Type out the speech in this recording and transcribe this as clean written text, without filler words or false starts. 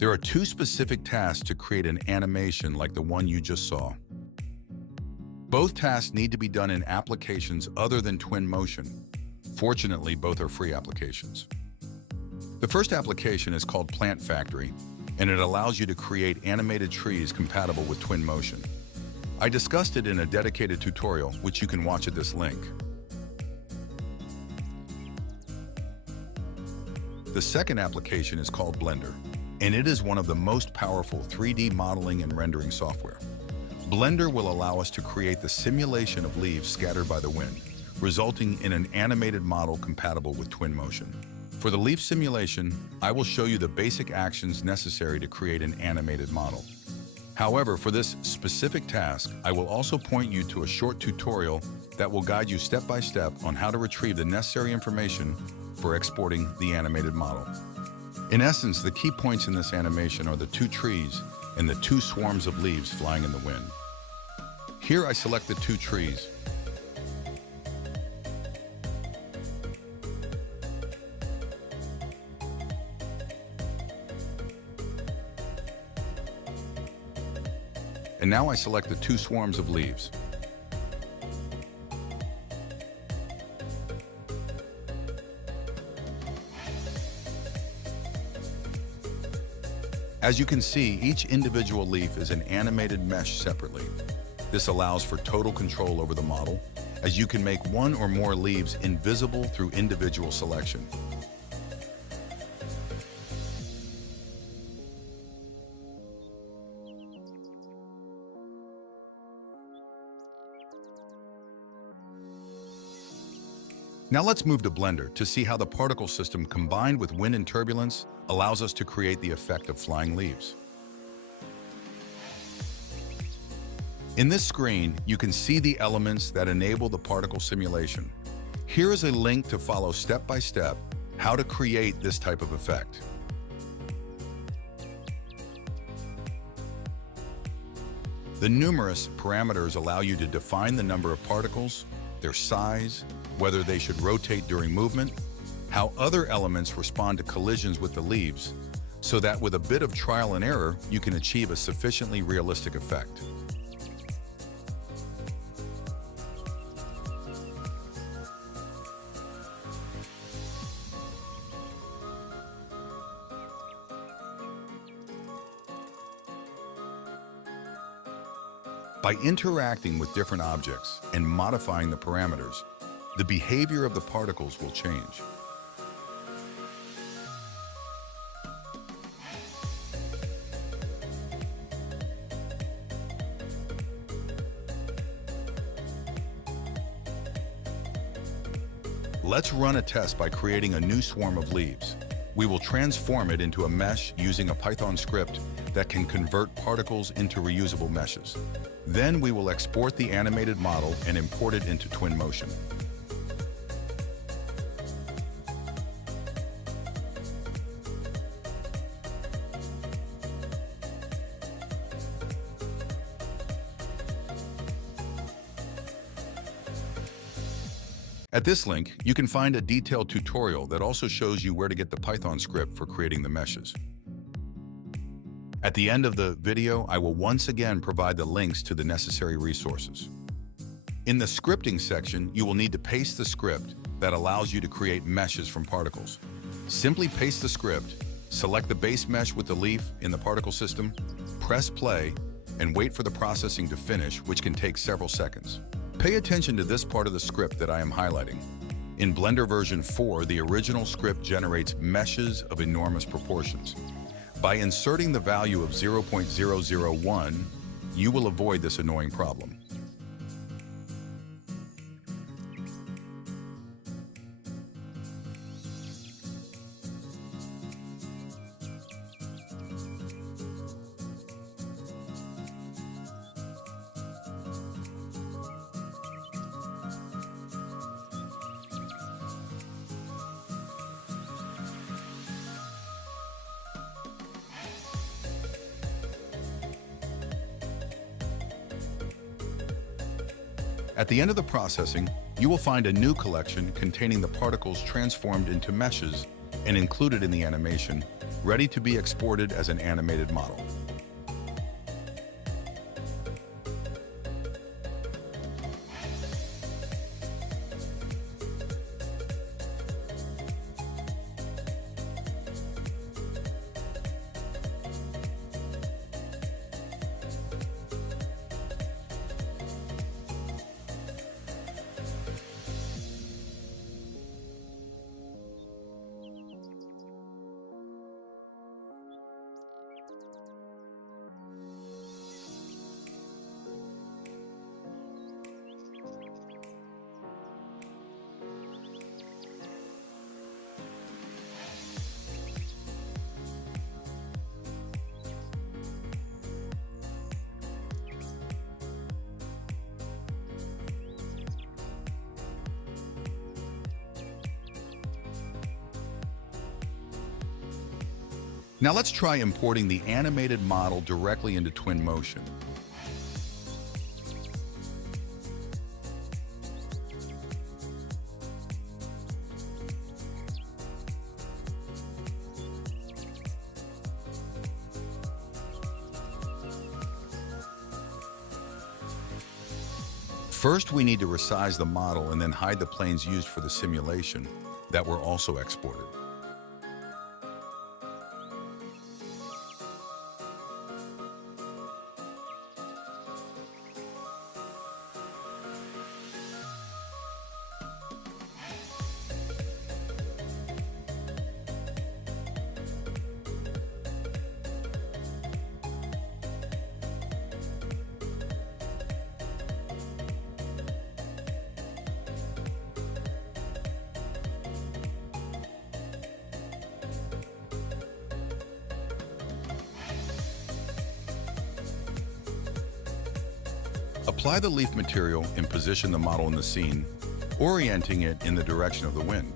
There are two specific tasks to create an animation like the one you just saw. Both tasks need to be done in applications other than Twinmotion. Fortunately, both are free applications. The first application is called Plant Factory, and it allows you to create animated trees compatible with Twinmotion. I discussed it in a dedicated tutorial, which you can watch at this link. The second application is called Blender, and it is one of the most powerful 3D modeling and rendering software. Blender will allow us to create the simulation of leaves scattered by the wind, resulting in an animated model compatible with Twinmotion. For the leaf simulation, I will show you the basic actions necessary to create an animated model. However, for this specific task, I will also point you to a short tutorial that will guide you step by step on how to retrieve the necessary information for exporting the animated model. In essence, the key points in this animation are the two trees and the two swarms of leaves flying in the wind. Here I select the two trees. And now I select the two swarms of leaves. As you can see, each individual leaf is an animated mesh separately. This allows for total control over the model, as you can make one or more leaves invisible through individual selection. Now let's move to Blender to see how the particle system combined with wind and turbulence allows us to create the effect of flying leaves. In this screen, you can see the elements that enable the particle simulation. Here is a link to follow step by step how to create this type of effect. The numerous parameters allow you to define the number of particles, their size, whether they should rotate during movement, how other elements respond to collisions with the leaves, so that with a bit of trial and error, you can achieve a sufficiently realistic effect. By interacting with different objects and modifying the parameters, the behavior of the particles will change. Let's run a test by creating a new swarm of leaves. We will transform it into a mesh using a Python script that can convert particles into reusable meshes. Then we will export the animated model and import it into Twinmotion. At this link, you can find a detailed tutorial that also shows you where to get the Python script for creating the meshes. At the end of the video, I will once again provide the links to the necessary resources. In the scripting section, you will need to paste the script that allows you to create meshes from particles. Simply paste the script, select the base mesh with the leaf in the particle system, press play, and wait for the processing to finish, which can take several seconds. Pay attention to this part of the script that I am highlighting. In Blender version 4, the original script generates meshes of enormous proportions. By inserting the value of 0.001, you will avoid this annoying problem. At the end of the processing, you will find a new collection containing the particles transformed into meshes and included in the animation, ready to be exported as an animated model. Now let's try importing the animated model directly into Twinmotion. First, we need to resize the model and then hide the planes used for the simulation that were also exported. Apply the leaf material and position the model in the scene, orienting it in the direction of the wind.